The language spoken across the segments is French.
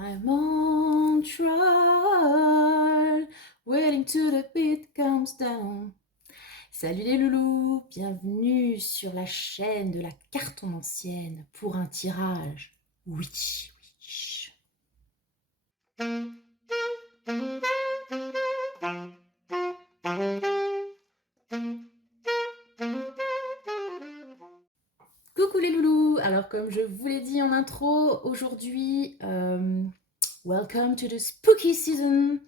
I'm on trial, waiting till the beat comes down. Salut les loulous, bienvenue sur la chaîne de la cartomancienne pour un tirage Witch Witch. Coucou les loulous, alors comme je vous l'ai dit en intro, aujourd'hui, welcome to the spooky season.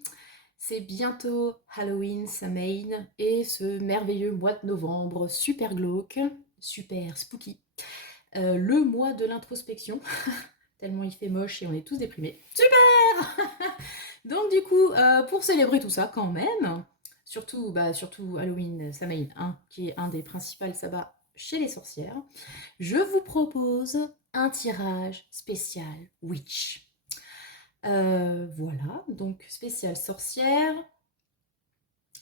C'est bientôt Halloween, Samhain, et ce merveilleux mois de novembre, super glauque, super spooky. Le mois de l'introspection, tellement il fait moche et on est tous déprimés. Super. Donc du coup, pour célébrer tout ça quand même, surtout Halloween, Samhain, qui est un des principaux sabbats chez les sorcières, je vous propose un tirage spécial Witch. Voilà, donc spécial sorcière,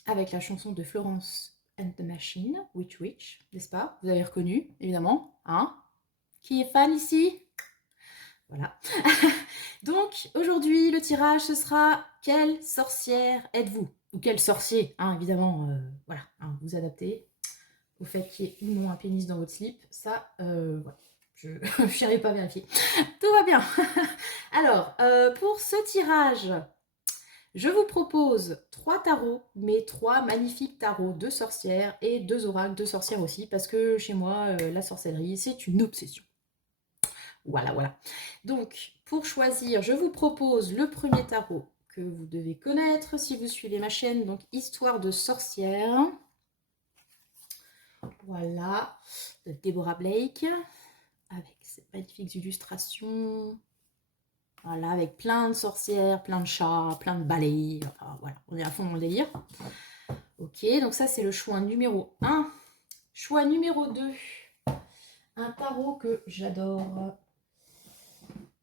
avec la chanson de Florence and the Machine, Witch Witch, n'est-ce pas? Vous avez reconnu, évidemment, hein? Qui est fan ici? Voilà. Donc, aujourd'hui, le tirage, ce sera « Quelle sorcière êtes-vous » ou « Quel sorcier », hein, évidemment, voilà, hein, vous adaptez au fait qu'il y ait ou non un pénis dans votre slip, ça, voilà. Je n'irai pas vérifier. Tout va bien. Alors, pour ce tirage, je vous propose 3 tarots, mais 3 magnifiques tarots de sorcières et 2 oracles de sorcières aussi, parce que chez moi, la sorcellerie, c'est une obsession. Voilà, voilà. Donc, pour choisir, je vous propose le premier tarot que vous devez connaître si vous suivez ma chaîne, donc Histoire de sorcière. Voilà, de Deborah Blake, avec ces magnifiques illustrations. Voilà, avec plein de sorcières, plein de chats, plein de balais. Enfin, voilà, on est à fond dans le délire. Ok, donc ça, c'est le choix numéro 1. Choix numéro 2. Un tarot que j'adore.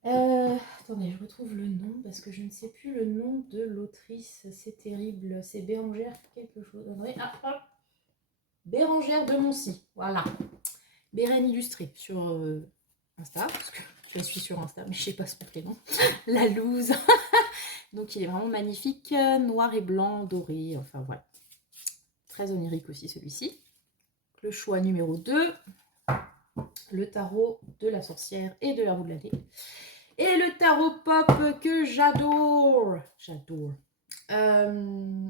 Attendez, je retrouve le nom parce que je ne sais plus le nom de l'autrice. C'est terrible. C'est Bérangère quelque chose. Attendez, Bérangère de Moncy. Voilà. Bérène illustrée sur Insta, parce que je la suis sur Insta, mais je ne sais pas ce pour quel nom. La loose. Donc il est vraiment magnifique, noir et blanc, doré, enfin voilà. Très onirique aussi celui-ci. Le choix numéro 2, le tarot de la sorcière et de la roue de l'année. Et le tarot pop que j'adore. J'adore.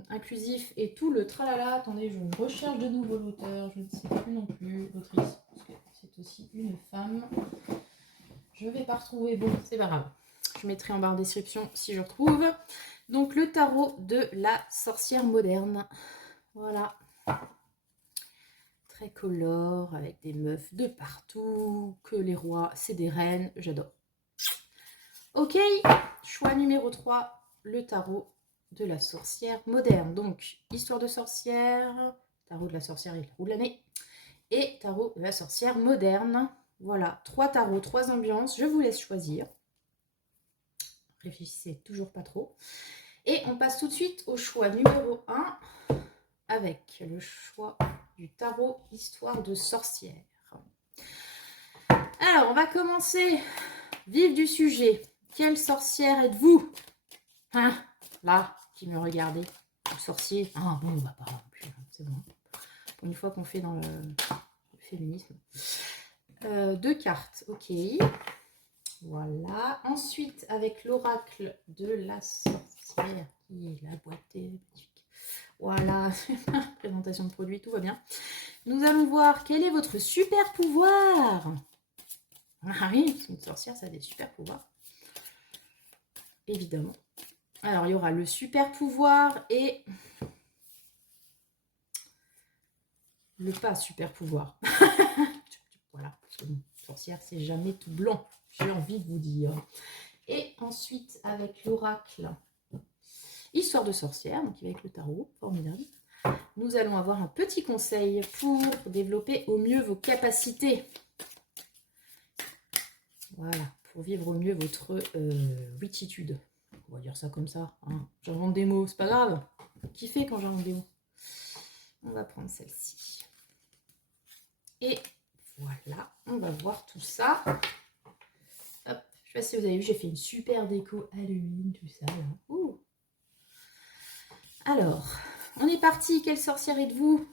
Inclusif et tout le tralala. Attendez, je recherche de nouveau l'auteur. Je ne sais plus non plus l'autrice, parce que c'est aussi une femme. Je ne vais pas retrouver. Bon, c'est pas grave. Je mettrai en barre de description si je retrouve. Donc, le tarot de la sorcière moderne. Voilà. Très colore, avec des meufs de partout. Que les rois, c'est des reines. J'adore. Ok, choix numéro 3, le tarot de la sorcière moderne. Donc, histoire de sorcière, tarot de la sorcière et la roue de l'année, et tarot de la sorcière moderne. Voilà, 3 tarots, 3 ambiances. Je vous laisse choisir. Réfléchissez toujours pas trop. Et on passe tout de suite au choix numéro 1, avec le choix du tarot histoire de sorcière. Alors, on va commencer vif du sujet. Quelle sorcière êtes-vous? Hein, là, qui me regardez, le sorcier. Ah bon, on va pas non plus, c'est bon. Pour une fois qu'on fait dans le féminisme. 2 cartes, ok. Voilà. Ensuite, avec l'oracle de la sorcière, qui est la boîte magnifique. Voilà, présentation de produit, tout va bien. Nous allons voir quel est votre super pouvoir. Ah oui, parce qu'une sorcière, ça a des super pouvoirs. Évidemment. Alors, il y aura le super pouvoir et le pas super pouvoir. Voilà, parce que sorcière, c'est jamais tout blanc, j'ai envie de vous dire. Et ensuite, avec l'oracle Histoire de sorcière, donc avec le tarot, formidable, nous allons avoir un petit conseil pour développer au mieux vos capacités. Voilà, pour vivre au mieux votre witchitude. On va dire ça comme ça. Hein. J'invente des mots, c'est pas grave. Kiffez quand j'invente des mots. On va prendre celle-ci. Et voilà, on va voir tout ça. Hop, sais pas si vous avez vu, j'ai fait une super déco Halloween, tout ça, là. Ouh. Alors, on est parti. Quelle sorcière êtes-vous?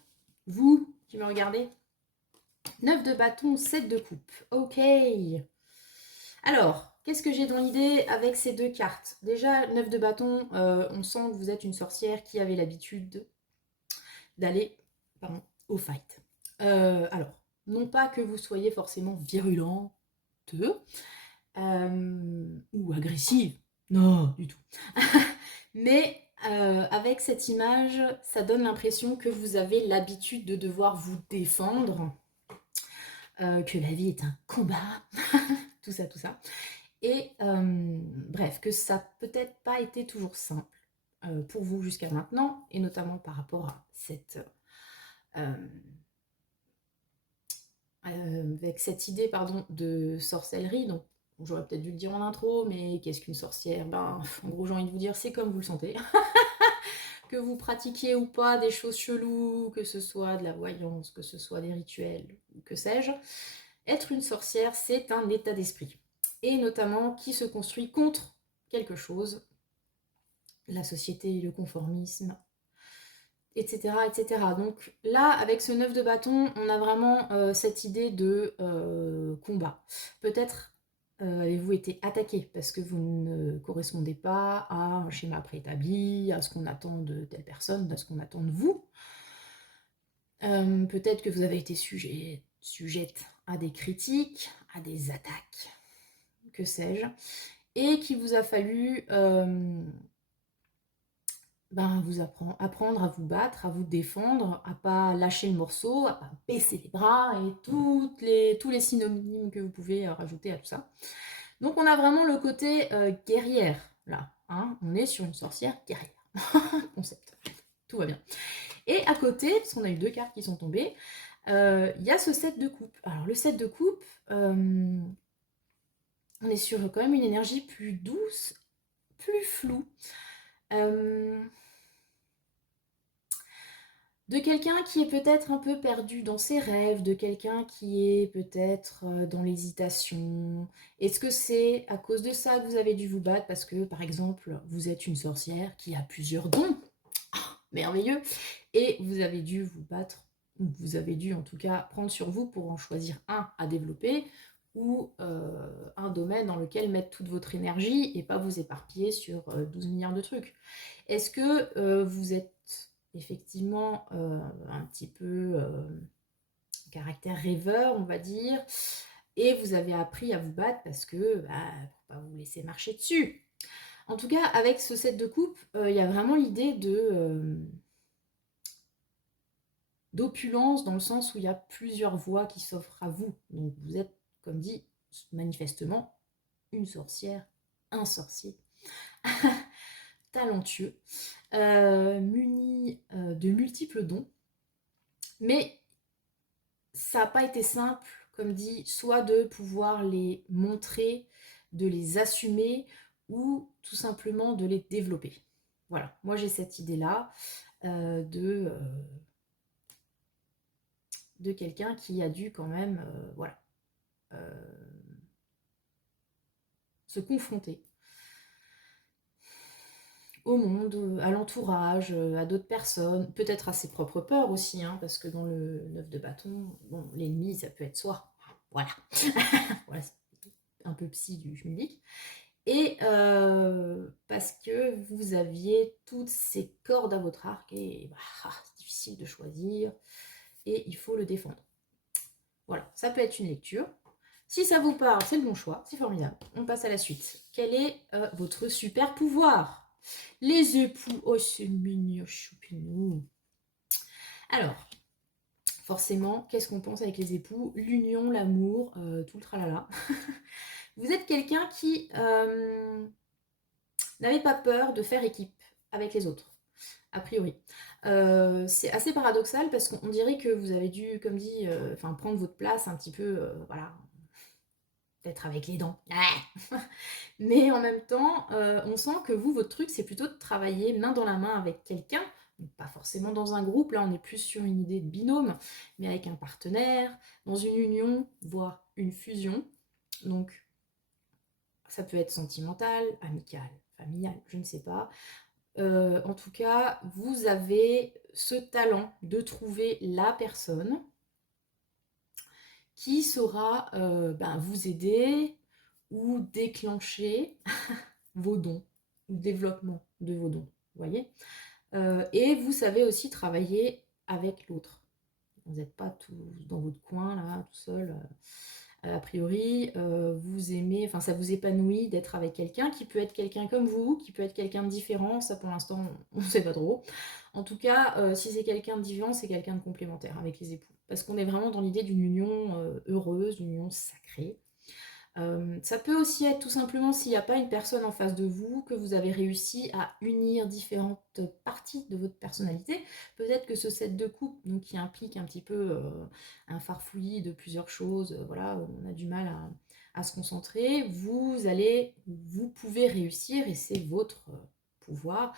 Vous qui me regardez. 9 de bâton, 7 de coupe. Ok. Alors, qu'est-ce que j'ai dans l'idée avec ces deux cartes? Déjà, 9 de bâton, on sent que vous êtes une sorcière qui avait l'habitude d'aller au fight. Alors, non pas que vous soyez forcément virulente ou agressive, non, du tout. Mais avec cette image, ça donne l'impression que vous avez l'habitude de devoir vous défendre, que la vie est un combat, tout ça, tout ça. Et bref, que ça n'a peut-être pas été toujours simple pour vous jusqu'à maintenant, et notamment par rapport à cette... avec cette idée pardon, de sorcellerie. Donc, j'aurais peut-être dû le dire en intro, mais qu'est-ce qu'une sorcière? Ben, en gros, j'ai envie de vous dire, c'est comme vous le sentez. Que vous pratiquiez ou pas des choses cheloues, que ce soit de la voyance, que ce soit des rituels, ou que sais-je, être une sorcière, c'est un état d'esprit. Et notamment qui se construit contre quelque chose, la société, le conformisme, etc., etc. Donc là, avec ce 9 de bâton, on a vraiment cette idée de combat. Peut-être avez-vous été attaqué parce que vous ne correspondez pas à un schéma préétabli, à ce qu'on attend de telle personne, à ce qu'on attend de vous. Peut-être que vous avez été sujette à des critiques, à des attaques, que sais-je, et qu'il vous a fallu vous apprendre à vous battre, à vous défendre, à pas lâcher le morceau, à pas baisser les bras et tous les synonymes que vous pouvez rajouter à tout ça. Donc on a vraiment le côté guerrière là, hein. On est sur une sorcière guerrière. Concept. Tout va bien. Et à côté, parce qu'on a eu deux cartes qui sont tombées, il y a ce 7 de coupe. Alors le 7 de coupe, on est sur quand même une énergie plus douce, plus floue. De quelqu'un qui est peut-être un peu perdu dans ses rêves, de quelqu'un qui est peut-être dans l'hésitation. Est-ce que c'est à cause de ça que vous avez dû vous battre? Parce que, par exemple, vous êtes une sorcière qui a plusieurs dons. Ah, merveilleux. Et vous avez dû vous battre, ou vous avez dû en tout cas prendre sur vous pour en choisir un à développer, ou un domaine dans lequel mettre toute votre énergie et pas vous éparpiller sur 12 milliards de trucs. Est-ce que vous êtes effectivement un petit peu caractère rêveur, on va dire, et vous avez appris à vous battre parce que pour pas vous laisser marcher dessus? En tout cas, avec ce set de coupe, il y a vraiment l'idée d'opulence dans le sens où il y a plusieurs voies qui s'offrent à vous. Donc vous êtes, comme dit, manifestement une sorcière, un sorcier talentueux, muni de multiples dons, mais ça n'a pas été simple, comme dit, soit de pouvoir les montrer, de les assumer, ou tout simplement de les développer. Voilà, moi j'ai cette idée-là de quelqu'un qui a dû quand même se confronter au monde, à l'entourage, à d'autres personnes, peut-être à ses propres peurs aussi, hein, parce que dans le 9 de bâton, bon, l'ennemi, ça peut être soi. Voilà. Voilà, c'est un peu psy du schmilblick. Et parce que vous aviez toutes ces cordes à votre arc et c'est difficile de choisir et il faut le défendre. Voilà, ça peut être une lecture. Si ça vous parle, c'est le bon choix, c'est formidable. On passe à la suite. Quel est votre super pouvoir? Les époux, oh c'est mignon, choupinou. Alors, forcément, qu'est-ce qu'on pense avec les époux? L'union, l'amour, tout le tralala. Vous êtes quelqu'un qui n'avait pas peur de faire équipe avec les autres, a priori. C'est assez paradoxal parce qu'on dirait que vous avez dû, comme dit, prendre votre place un petit peu, voilà, peut-être avec les dents. Mais en même temps, on sent que vous, votre truc, c'est plutôt de travailler main dans la main avec quelqu'un, pas forcément dans un groupe, là on est plus sur une idée de binôme, mais avec un partenaire, dans une union, voire une fusion. Donc ça peut être sentimental, amical, familial, je ne sais pas. En tout cas, vous avez ce talent de trouver la personne qui saura vous aider ou déclencher vos dons, le développement de vos dons, vous voyez. Et vous savez aussi travailler avec l'autre. Vous n'êtes pas tout dans votre coin, là, tout seul. A priori, vous aimez, enfin ça vous épanouit d'être avec quelqu'un qui peut être quelqu'un comme vous, qui peut être quelqu'un de différent, ça pour l'instant on ne sait pas trop. En tout cas, si c'est quelqu'un de différent, c'est quelqu'un de complémentaire avec les époux. Parce qu'on est vraiment dans l'idée d'une union heureuse, d'une union sacrée. Ça peut aussi être tout simplement s'il n'y a pas une personne en face de vous, que vous avez réussi à unir différentes parties de votre personnalité. Peut-être que ce set de coupe, donc qui implique un petit peu un farfouillis de plusieurs choses, voilà, on a du mal à se concentrer, vous pouvez réussir, et c'est votre pouvoir,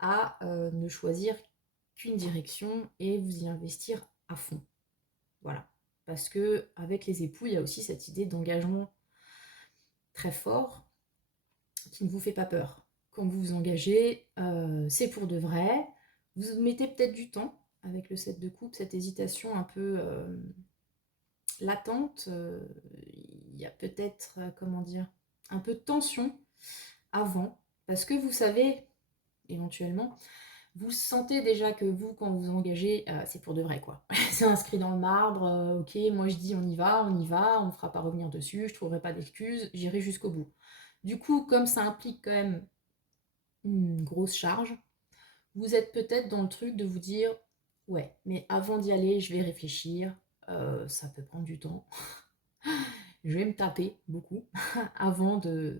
à ne choisir qu'une direction et vous y investir à fond. Voilà. Parce que avec les époux, il y a aussi cette idée d'engagement très fort qui ne vous fait pas peur. Quand vous vous engagez, c'est pour de vrai. Vous mettez peut-être du temps avec le set de coupe, cette hésitation un peu latente. Il y a peut-être, comment dire, un peu de tension avant. Parce que vous savez, éventuellement, vous sentez déjà que vous, quand vous vous engagez, c'est pour de vrai, quoi. C'est inscrit dans le marbre, ok, moi je dis on y va, on ne fera pas revenir dessus, je trouverai pas d'excuses, j'irai jusqu'au bout. Du coup, comme ça implique quand même une grosse charge, vous êtes peut-être dans le truc de vous dire, ouais, mais avant d'y aller, je vais réfléchir, ça peut prendre du temps, je vais me taper beaucoup avant de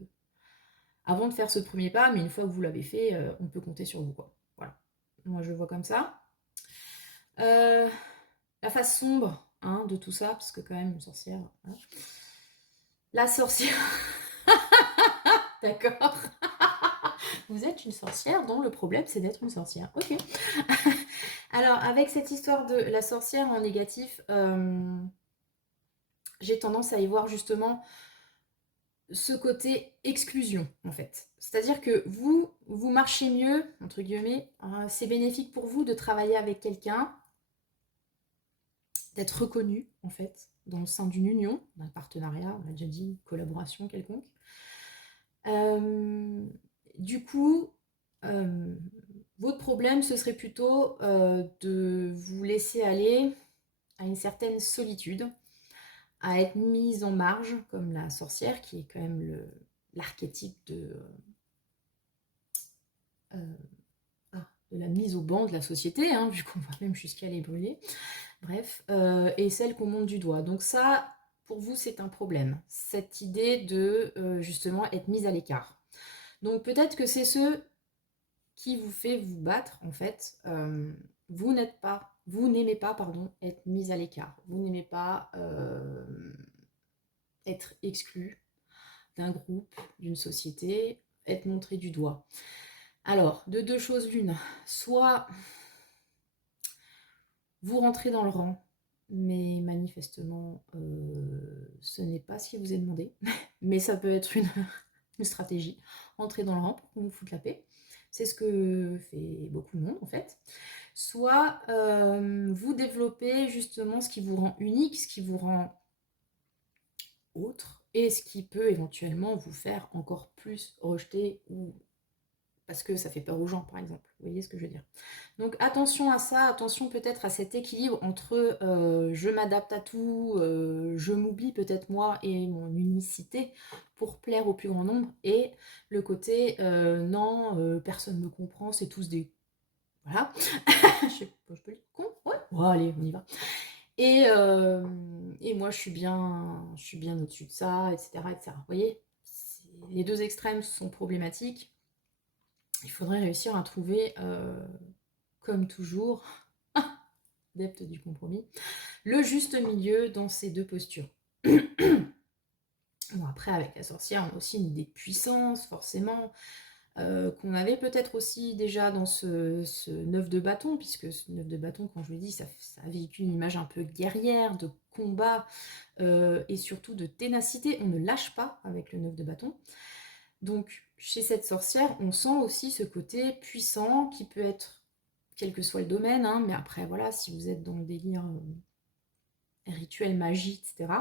faire ce premier pas, mais une fois que vous l'avez fait, on peut compter sur vous, quoi. Voilà. Moi, je le vois comme ça. La face sombre hein, de tout ça, parce que quand même, une sorcière... Hein. La sorcière... D'accord. Vous êtes une sorcière dont le problème, c'est d'être une sorcière. Ok. Alors, avec cette histoire de la sorcière en négatif, j'ai tendance à y voir justement ce côté exclusion, en fait. C'est-à-dire que vous marchez mieux, entre guillemets, c'est bénéfique pour vous de travailler avec quelqu'un, d'être reconnu, en fait, dans le sein d'une union, d'un partenariat, on a déjà dit, collaboration quelconque. Du coup, votre problème, ce serait plutôt de vous laisser aller à une certaine solitude, à être mise en marge, comme la sorcière, qui est quand même l'archétype de la mise au banc de la société, hein, vu qu'on va même jusqu'à les brûler. Bref, et celle qu'on monte du doigt. Donc ça, pour vous, c'est un problème. Cette idée de, justement, être mise à l'écart. Donc peut-être que c'est ce qui vous fait vous battre, en fait. Vous n'aimez pas, pardon, être mise à l'écart. Vous n'aimez pas être exclu d'un groupe, d'une société, être montré du doigt. Alors, de deux choses l'une. Soit vous rentrez dans le rang, mais manifestement, ce n'est pas ce qui vous est demandé. Mais ça peut être une stratégie. Entrer dans le rang pour qu'on vous foute la paix. C'est ce que fait beaucoup de monde, en fait. Soit vous développez justement ce qui vous rend unique, ce qui vous rend autre, et ce qui peut éventuellement vous faire encore plus rejeter ou parce que ça fait peur aux gens, par exemple. Vous voyez ce que je veux dire? Donc attention à ça, attention peut-être à cet équilibre entre je m'adapte à tout, je m'oublie peut-être moi et mon unicité pour plaire au plus grand nombre, et le côté non, personne ne me comprend, c'est tous des... Voilà. je peux le dire con? Ouais. Bon, allez, on y va. Et moi, je suis bien au-dessus de ça, etc., etc. Vous voyez? Les deux extrêmes sont problématiques. Il faudrait réussir à trouver, comme toujours, adepte du compromis, le juste milieu dans ces deux postures. Bon, après, avec la sorcière, on a aussi une idée de puissance, forcément. qu'on avait peut-être aussi déjà dans ce 9 de bâton, puisque ce 9 de bâton, quand je vous l'ai dit, ça véhicule une image un peu guerrière, de combat, et surtout de ténacité. On ne lâche pas avec le 9 de bâton. Donc, chez cette sorcière, on sent aussi ce côté puissant qui peut être, quel que soit le domaine, hein, mais après, voilà, si vous êtes dans le délire rituel, magie, etc.,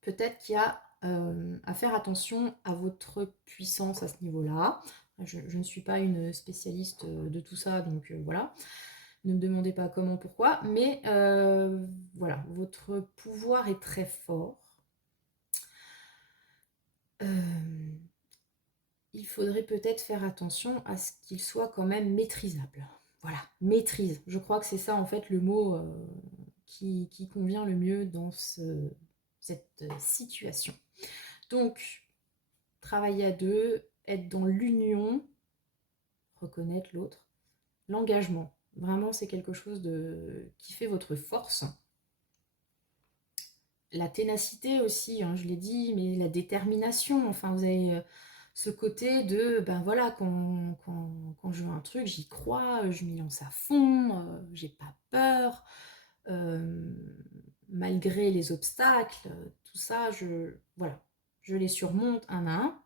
peut-être qu'il y a à faire attention à votre puissance à ce niveau-là. Je ne suis pas une spécialiste de tout ça, donc voilà. Ne me demandez pas comment, pourquoi, mais voilà, votre pouvoir est très fort. Il faudrait peut-être faire attention à ce qu'il soit quand même maîtrisable. Voilà, maîtrise. Je crois que c'est ça en fait le mot qui convient le mieux dans cette situation. Donc, travailler à deux, être dans l'union, reconnaître l'autre, l'engagement. Vraiment, c'est quelque chose qui fait votre force. La ténacité aussi, hein, je l'ai dit, mais la détermination. Enfin, vous avez ce côté de, ben voilà, quand je veux un truc, j'y crois, je m'y lance à fond, j'ai pas peur, malgré les obstacles, tout ça, voilà, je les surmonte un à un.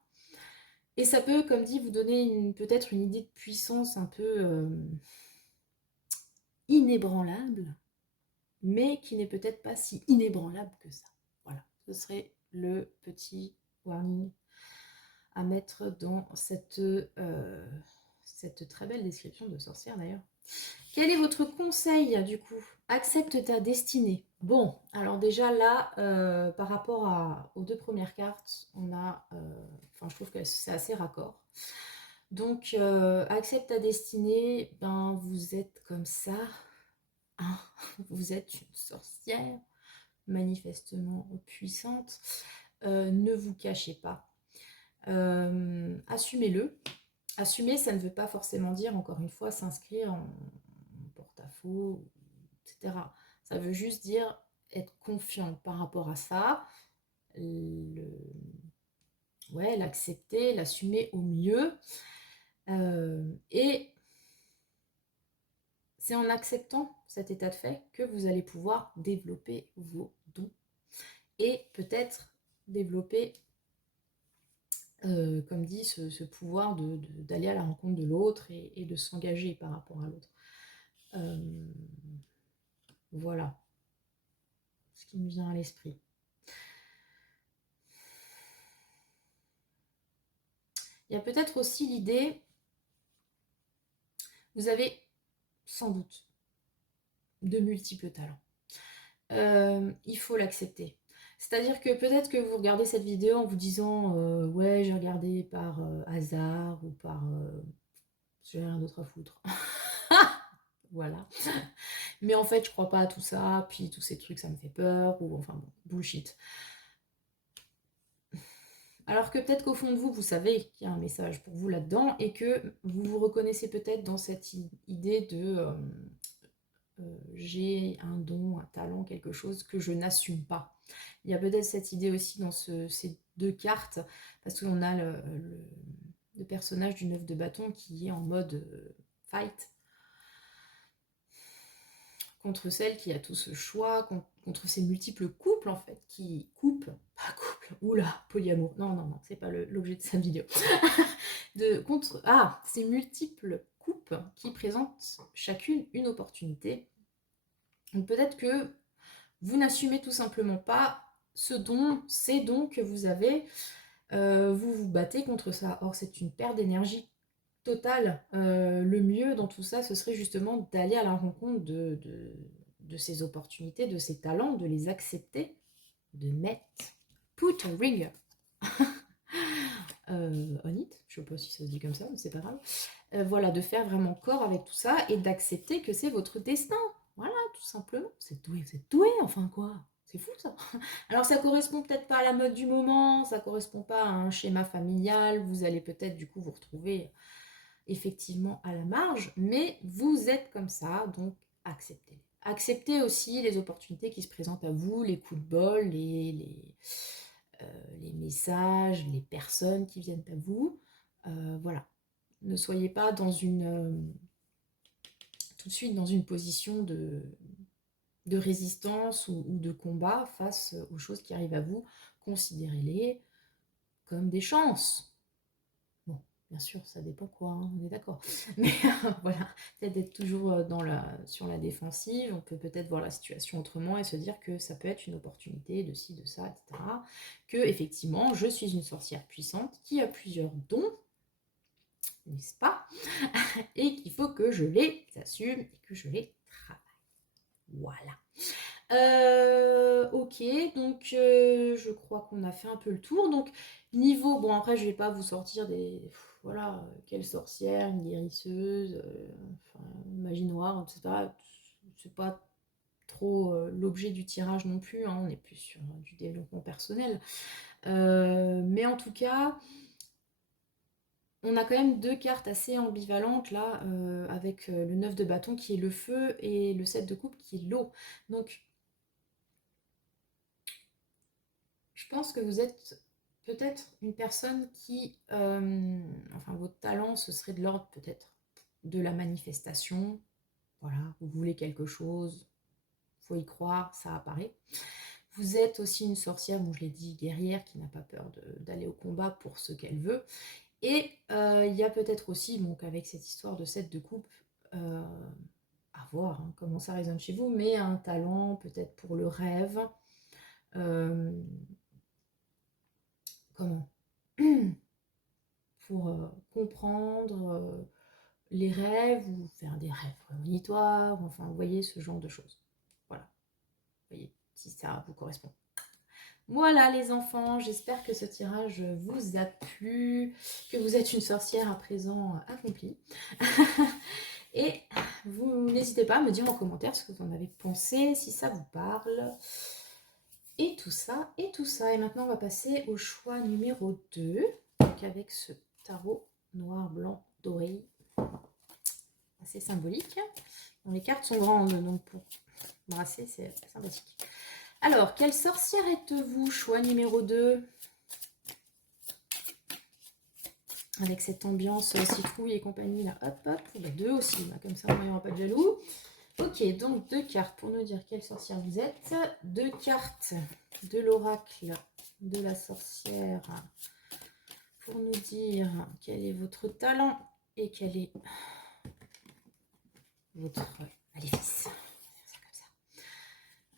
Et ça peut, comme dit, vous donner peut-être une idée de puissance un peu inébranlable, mais qui n'est peut-être pas si inébranlable que ça. Voilà, ce serait le petit warning à mettre dans cette très belle description de sorcière d'ailleurs. Quel est votre conseil du coup? Accepte ta destinée. Bon, alors déjà là, par rapport aux deux premières cartes, on a, enfin je trouve que c'est assez raccord. Donc, accepte ta destinée, ben vous êtes comme ça, hein, vous êtes une sorcière, manifestement puissante. Ne vous cachez pas. Assumez-le. Assumer, ça ne veut pas forcément dire, encore une fois, s'inscrire en porte-à-faux, etc. Ça veut juste dire être confiant par rapport à ça, l'accepter, l'assumer au mieux. Et c'est en acceptant cet état de fait que vous allez pouvoir développer vos dons et peut-être développer, comme dit, ce pouvoir d'aller à la rencontre de l'autre et de s'engager par rapport à l'autre. Voilà ce qui me vient à l'esprit. Il y a peut-être aussi l'idée, vous avez sans doute de multiples talents. Il faut l'accepter. C'est-à-dire que peut-être que vous regardez cette vidéo en vous disant ouais, j'ai regardé par hasard ou par j'ai rien d'autre à foutre. Voilà. Mais en fait, je crois pas à tout ça, puis tous ces trucs, ça me fait peur, ou enfin bon, bullshit. Alors que peut-être qu'au fond de vous, vous savez qu'il y a un message pour vous là-dedans et que vous vous reconnaissez peut-être dans cette idée de j'ai un don, un talent, quelque chose que je n'assume pas. Il y a peut-être cette idée aussi dans ces deux cartes, parce qu'on a le personnage du 9 de bâton qui est en mode fight, contre celle qui a tout ce choix, contre ces multiples couples en fait, qui coupent, pas couple, oula, polyamour, non, c'est pas l'objet de cette vidéo. Ces multiples couples qui présentent chacune une opportunité. Donc peut-être que vous n'assumez tout simplement pas ces dons que vous avez, vous vous battez contre ça. Or c'est une perte d'énergie totale. Le mieux dans tout ça, ce serait justement d'aller à la rencontre de ces opportunités, de ces talents, de les accepter, de mettre put a ring on it, je sais pas si ça se dit comme ça, mais c'est pas grave. Voilà, de faire vraiment corps avec tout ça et d'accepter que c'est votre destin. Voilà, tout simplement. Vous êtes doué, enfin quoi. C'est fou ça. Alors ça correspond peut-être pas à la mode du moment, ça correspond pas à un schéma familial, vous allez peut-être du coup vous retrouver effectivement à la marge, mais vous êtes comme ça, donc acceptez. Acceptez aussi les opportunités qui se présentent à vous, les coups de bol, les messages, les personnes qui viennent à vous. Voilà. Ne soyez pas dans une... tout de suite dans une position de résistance ou de combat face aux choses qui arrivent à vous. Considérez-les comme des chances. Bon, bien sûr, ça dépend quoi, hein, on est d'accord. Mais voilà, peut-être d'être toujours sur la défensive, on peut peut-être voir la situation autrement et se dire que ça peut être une opportunité de ci, de ça, etc. Que, effectivement, je suis une sorcière puissante qui a plusieurs dons, n'est-ce pas? Et qu'il faut que je les assume et que je les travaille. Voilà. Ok, donc je crois qu'on a fait un peu le tour. Donc niveau, bon après je vais pas vous sortir des, voilà, quelle sorcière, une guérisseuse, enfin, magie noire, etc. C'est pas trop l'objet du tirage non plus, hein, on est plus sur du développement personnel. Mais en tout cas, on a quand même deux cartes assez ambivalentes là, avec le 9 de bâton qui est le feu et le 7 de coupe qui est l'eau. Donc je pense que vous êtes peut-être une personne qui, enfin votre talent, ce serait de l'ordre peut-être de la manifestation. Voilà, vous voulez quelque chose, faut y croire, ça apparaît. Vous êtes aussi une sorcière, bon je l'ai dit, guerrière, qui n'a pas peur d'aller au combat pour ce qu'elle veut. Et il y a peut-être aussi, donc avec cette histoire de 7 de coupe, à voir hein, comment ça résonne chez vous, mais un talent peut-être pour le rêve. Comment pour comprendre les rêves ou faire des rêves prémonitoires, enfin, vous voyez, ce genre de choses. Voilà, vous voyez, si ça vous correspond. Voilà les enfants, j'espère que ce tirage vous a plu, que vous êtes une sorcière à présent accomplie. Et vous n'hésitez pas à me dire en commentaire ce que vous en avez pensé, si ça vous parle. Et tout ça, et tout ça. Et maintenant, on va passer au choix numéro 2. Donc avec ce tarot noir, blanc, doré. Assez symbolique. Bon, les cartes sont grandes, donc pour brasser, c'est sympathique. Alors, quelle sorcière êtes-vous? Choix numéro 2. Avec cette ambiance citrouille et compagnie, là, hop, hop. Bah, 2 aussi, là, comme ça, il n'y aura pas de jaloux. Ok, donc 2 cartes pour nous dire quelle sorcière vous êtes. 2 cartes de l'oracle de la sorcière pour nous dire quel est votre talent et quel est votre maléfice.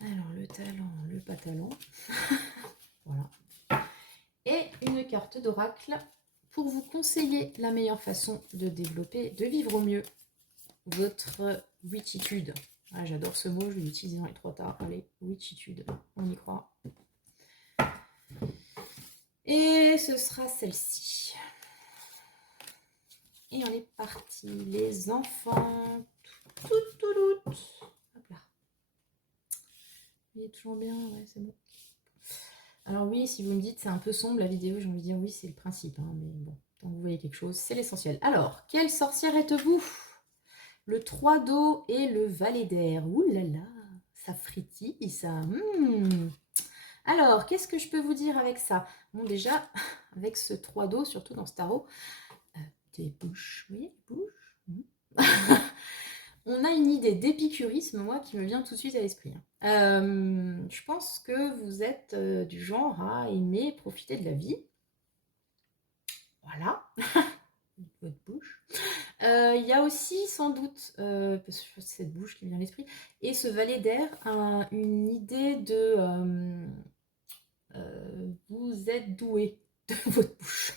Alors, le talent, le pas talent. Voilà. Et une carte d'oracle pour vous conseiller la meilleure façon de développer, de vivre au mieux votre witchitude. Ah, j'adore ce mot, je vais l'utiliser dans les 3 quarts. Allez, witchitude, on y croit. Et ce sera celle-ci. Et on est parti, les enfants. Tout. Hop là. Il est toujours bien, ouais, c'est bon. Alors oui, si vous me dites c'est un peu sombre la vidéo, j'ai envie de dire oui, c'est le principe. Hein, mais bon, tant que vous voyez quelque chose, c'est l'essentiel. Alors, quelle sorcière êtes-vous? Le 3 d'eau et le valet d'air. Ouh là là, ça fritille, ça. Alors, qu'est-ce que je peux vous dire avec ça? Bon, déjà, avec ce 3 d'eau, surtout dans ce tarot, des bouches, vous voyez, bouches. On a une idée d'épicurisme, moi, qui me vient tout de suite à l'esprit. Je pense que vous êtes du genre à aimer profiter de la vie. Voilà. Votre bouche. Il y a aussi, sans doute, parce que c'est cette bouche qui me vient à l'esprit, et ce valet d'air, une idée de... vous êtes doué de votre bouche.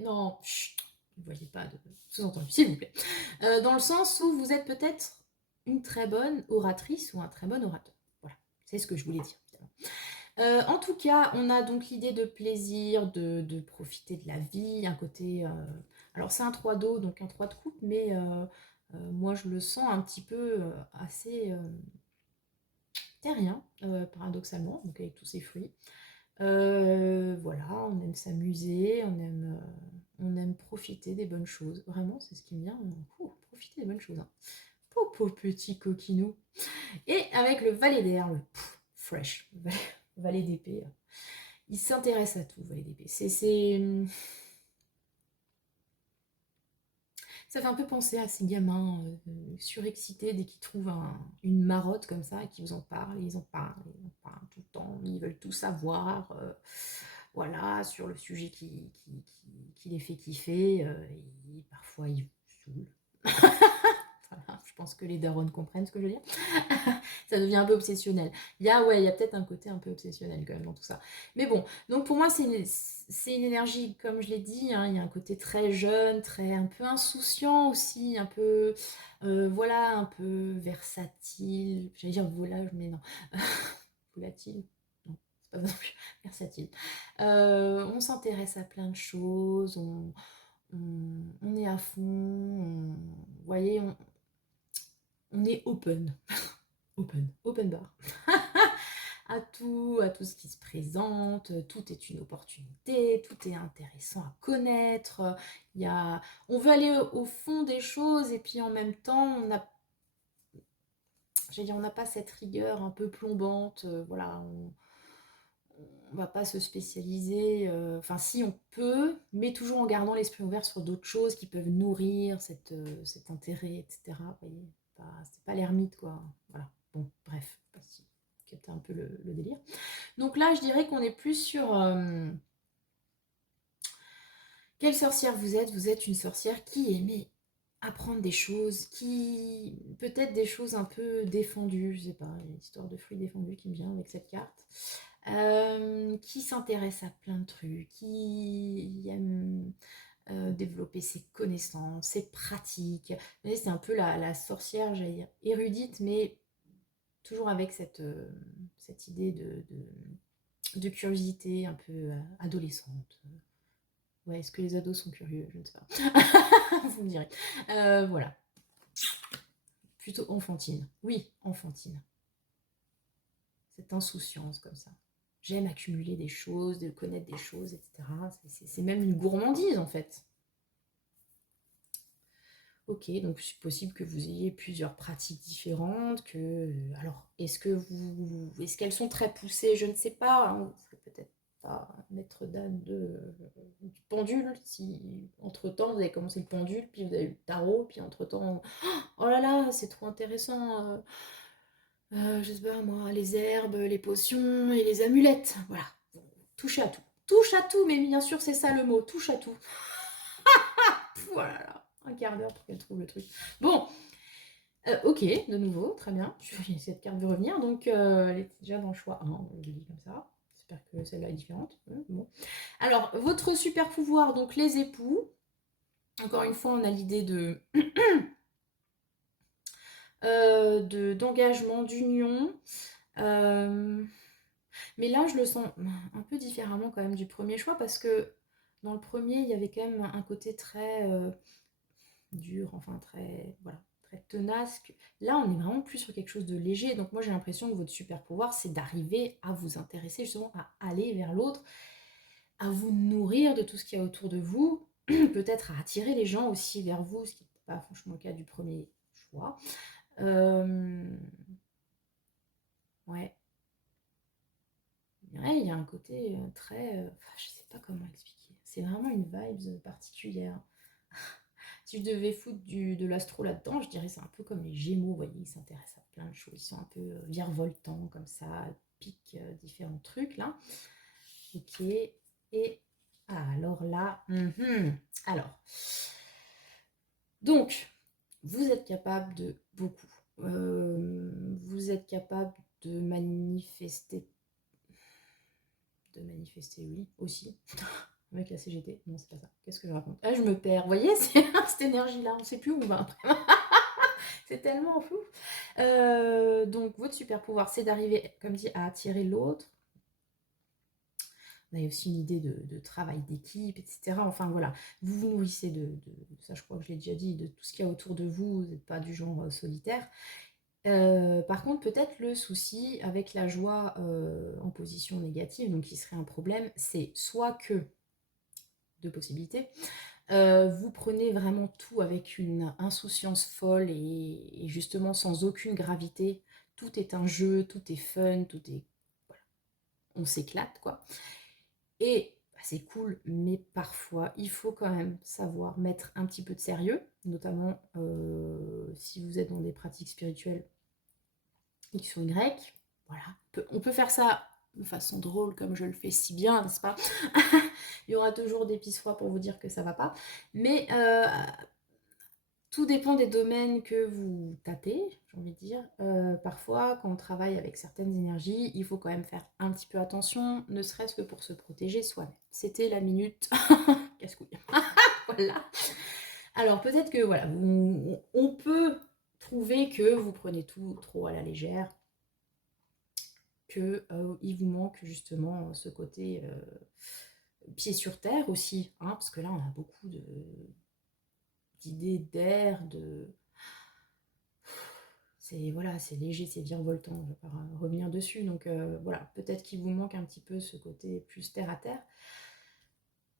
Non, chut, ne voyez pas de sous-entendu, s'il vous plaît. Dans le sens où vous êtes peut-être une très bonne oratrice ou un très bon orateur. Voilà, c'est ce que je voulais dire. En tout cas, on a donc l'idée de plaisir, de profiter de la vie, un côté... alors c'est un 3 d'eau, donc un 3 de coupe, mais moi je le sens un petit peu assez terrien, paradoxalement, donc avec tous ces fruits. Voilà, on aime s'amuser, on aime profiter des bonnes choses. Vraiment, c'est ce qui me vient. Profiter des bonnes choses. Hein. Pauvre petit coquinou. Et avec le valet d'air, le fresh, valet d'épée. Il s'intéresse à tout, valet d'épée. Ça fait un peu penser à ces gamins surexcités dès qu'ils trouvent une marotte comme ça et qu'ils vous en parlent, ils en parlent tout le temps, ils veulent tout savoir, voilà, sur le sujet qui les fait kiffer, et parfois ils vous saoulent. Voilà, je pense que les darons comprennent ce que je veux dire. Ça devient un peu obsessionnel. Ouais, il y a peut-être un côté un peu obsessionnel quand même dans tout ça. Mais bon, donc pour moi, c'est une énergie, comme je l'ai dit, hein, il y a un côté très jeune, très un peu insouciant aussi, un peu, voilà, un peu versatile. J'allais dire volage, mais non. Volatile. Non, c'est pas non plus versatile. On s'intéresse à plein de choses, on est à fond, vous voyez, on est open. Open bar. À tout ce qui se présente, tout est une opportunité, tout est intéressant à connaître. On veut aller au fond des choses et puis en même temps, on n'a pas cette rigueur un peu plombante. Voilà, on va pas se spécialiser. Enfin, si on peut, mais toujours en gardant l'esprit ouvert sur d'autres choses qui peuvent nourrir cet intérêt, etc. Vous voyez, c'est pas l'ermite, quoi. Voilà. Bon, bref, je sais pas si vous captez un peu le délire. Donc là, je dirais qu'on est plus sur quelle sorcière vous êtes. Vous êtes une sorcière qui aimait apprendre des choses, qui peut-être des choses un peu défendues, je sais pas, une histoire de fruits défendus qui me vient avec cette carte, qui s'intéresse à plein de trucs, qui aime développer ses connaissances, ses pratiques. Vous voyez, c'est un peu la sorcière, j'allais dire, érudite, mais toujours avec cette idée de curiosité un peu adolescente. Ouais, est-ce que les ados sont curieux? Je ne sais pas. Vous me direz. Voilà. Plutôt enfantine. Oui, enfantine. Cette insouciance comme ça. J'aime accumuler des choses, de connaître des choses, etc. C'est même une gourmandise en fait. Ok, donc c'est possible que vous ayez plusieurs pratiques différentes, alors, est-ce qu'elles sont très poussées? Je ne sais pas, hein. Vous serez peut-être pas maître d'âme du pendule, si entre-temps vous avez commencé le pendule, puis vous avez eu le tarot, puis entre-temps, oh là là, c'est trop intéressant, je sais pas moi, les herbes, les potions et les amulettes, voilà, touche à tout. Touche à tout, mais bien sûr c'est ça le mot, touche à tout. Voilà, un quart d'heure pour qu'elle trouve le truc. Bon, ok, de nouveau, très bien. Cette carte veut revenir, donc elle était déjà dans le choix 1, je lis comme ça. J'espère que celle-là est différente. Bon. Alors, votre super pouvoir, donc les époux. Encore une fois, on a l'idée d'engagement, d'union. Mais là, je le sens un peu différemment quand même du premier choix, parce que dans le premier, il y avait quand même un côté très dur, enfin très, voilà, très tenace. Là, on est vraiment plus sur quelque chose de léger. Donc moi, j'ai l'impression que votre super pouvoir, c'est d'arriver à vous intéresser justement à aller vers l'autre, à vous nourrir de tout ce qu'il y a autour de vous, peut-être à attirer les gens aussi vers vous, ce qui n'est pas franchement le cas du premier choix. Ouais. Ouais, il y a un côté très... je sais pas comment expliquer. C'est vraiment une vibe particulière. Si je devais foutre de l'astro là-dedans, je dirais c'est un peu comme les Gémeaux, vous voyez, ils s'intéressent à plein de choses, ils sont un peu virevoltants comme ça, piquent différents trucs là. Ok, et alors là, alors, donc, vous êtes capable de beaucoup. Vous êtes capable de manifester, oui, aussi. Avec la CGT, non, c'est pas ça. Qu'est-ce que je raconte? Ah, je me perds. Vous voyez, c'est cette énergie-là, on ne sait plus où on va après. C'est tellement fou. Donc, votre super pouvoir, c'est d'arriver, comme dit, à attirer l'autre. Vous avez aussi une idée de travail d'équipe, etc. Enfin, voilà. Vous vous nourrissez ça, je crois que je l'ai déjà dit, de tout ce qu'il y a autour de vous. Vous n'êtes pas du genre solitaire. Par contre, peut-être le souci avec la joie en position négative, donc qui serait un problème, c'est soit que, deux possibilités, vous prenez vraiment tout avec une insouciance folle et justement sans aucune gravité. Tout est un jeu, tout est fun, tout est... Voilà, on s'éclate, quoi. Et c'est cool, mais parfois, il faut quand même savoir mettre un petit peu de sérieux, notamment si vous êtes dans des pratiques spirituelles X ou Y. Voilà, on peut faire ça de façon drôle comme je le fais si bien, n'est-ce pas? Il y aura toujours des pistes fois pour vous dire que ça va pas, mais tout dépend des domaines que vous tâtez, j'ai envie de dire. Parfois, quand on travaille avec certaines énergies, il faut quand même faire un petit peu attention, ne serait-ce que pour se protéger soi-même. C'était la minute casse-couille. Voilà. Alors peut-être que voilà, on peut trouver que vous prenez tout trop à la légère, que il vous manque justement ce côté pied sur terre aussi, hein, parce que là on a beaucoup d'idées d'air, c'est voilà, c'est léger, c'est virevoltant, je ne vais pas revenir dessus, donc voilà, peut-être qu'il vous manque un petit peu ce côté plus terre à terre,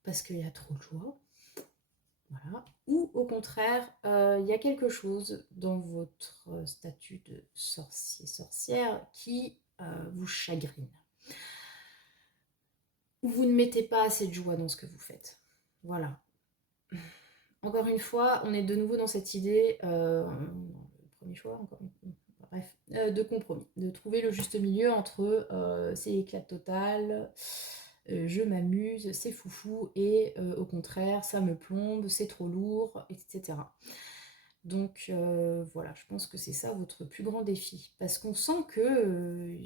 parce qu'il y a trop de joie. Voilà. Ou au contraire, il y a quelque chose dans votre statut de sorcier-sorcière qui vous chagrine. Ou vous ne mettez pas assez de joie dans ce que vous faites. Voilà. Encore une fois, on est de nouveau dans cette idée, le premier choix, encore une... Bref, de compromis, de trouver le juste milieu entre c'est éclat total, je m'amuse, c'est foufou, et au contraire, ça me plombe, c'est trop lourd, etc. Donc voilà, je pense que c'est ça votre plus grand défi. Parce qu'on sent que...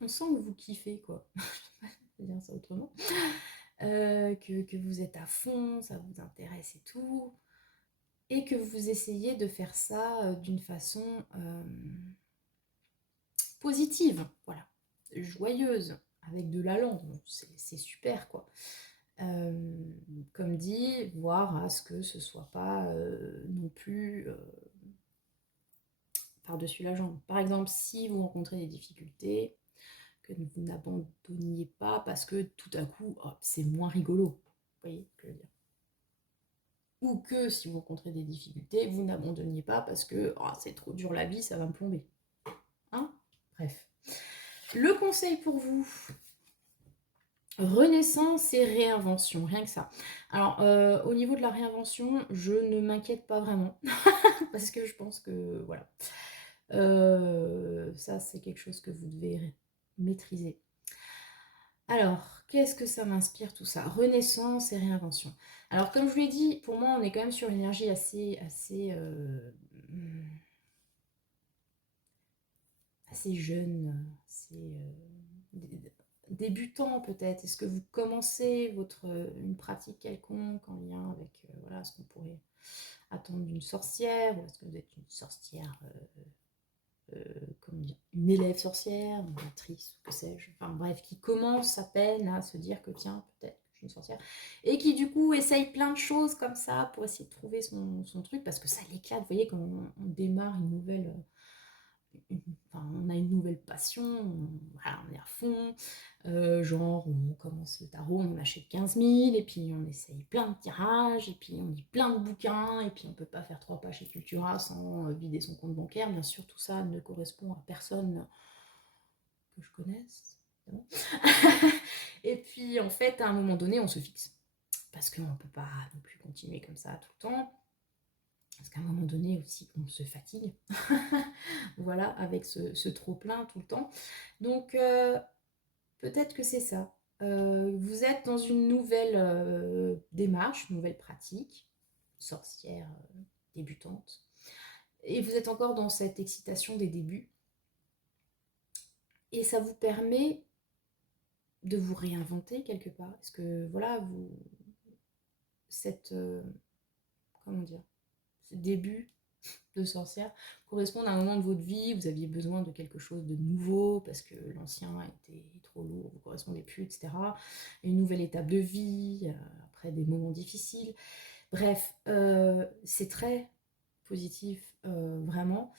on sent que vous kiffez, quoi. Je vais dire ça autrement. Que vous êtes à fond, ça vous intéresse et tout. Et que vous essayez de faire ça d'une façon positive, voilà, joyeuse, avec de l'allant, c'est super quoi. Comme dit, voir à ce que ce soit pas non plus par-dessus la jambe. Par exemple, si vous rencontrez des difficultés, que vous n'abandonniez pas parce que tout à coup, oh, c'est moins rigolo. Vous voyez ce que je veux dire? Ou que si vous rencontrez des difficultés, vous n'abandonniez pas parce que oh, c'est trop dur la vie, ça va me plomber. Hein? Bref. Le conseil pour vous, renaissance et réinvention, rien que ça. Alors, au niveau de la réinvention, je ne m'inquiète pas vraiment, parce que je pense que, voilà, ça c'est quelque chose que vous devez maîtriser. Alors, qu'est-ce que ça m'inspire tout ça? Renaissance et réinvention. Alors, comme je vous l'ai dit, pour moi, on est quand même sur une énergie assez jeune, assez débutant peut-être. Est-ce que vous commencez une pratique quelconque en lien avec voilà, ce qu'on pourrait attendre d'une sorcière, ou est-ce que vous êtes une sorcière, comment dire, une élève sorcière, une actrice, que sais-je, enfin bref, qui commence à peine à se dire que tiens, peut-être que je suis une sorcière, et qui du coup essaye plein de choses comme ça pour essayer de trouver son truc, parce que ça l'éclate, vous voyez, quand on démarre une nouvelle... Enfin, on a une nouvelle passion, voilà, on est à fond, genre on commence le tarot, on en achète 15 000, et puis on essaye plein de tirages, et puis on lit plein de bouquins, et puis on peut pas faire 3 pages chez Cultura sans vider son compte bancaire. Bien sûr, tout ça ne correspond à personne que je connaisse. Et puis en fait, à un moment donné, on se fixe, parce qu'on ne peut pas non plus continuer comme ça tout le temps. Parce qu'à un moment donné aussi, on se fatigue, voilà, avec ce trop-plein tout le temps. Donc, peut-être que c'est ça. Vous êtes dans une nouvelle démarche, une nouvelle pratique, sorcière débutante, et vous êtes encore dans cette excitation des débuts. Et ça vous permet de vous réinventer quelque part. Parce que, voilà, comment dire, ce début de sorcière correspondent à un moment de votre vie où vous aviez besoin de quelque chose de nouveau parce que l'ancien était trop lourd, vous ne correspondez plus, etc. Une nouvelle étape de vie, après des moments difficiles. Bref, c'est très positif, vraiment.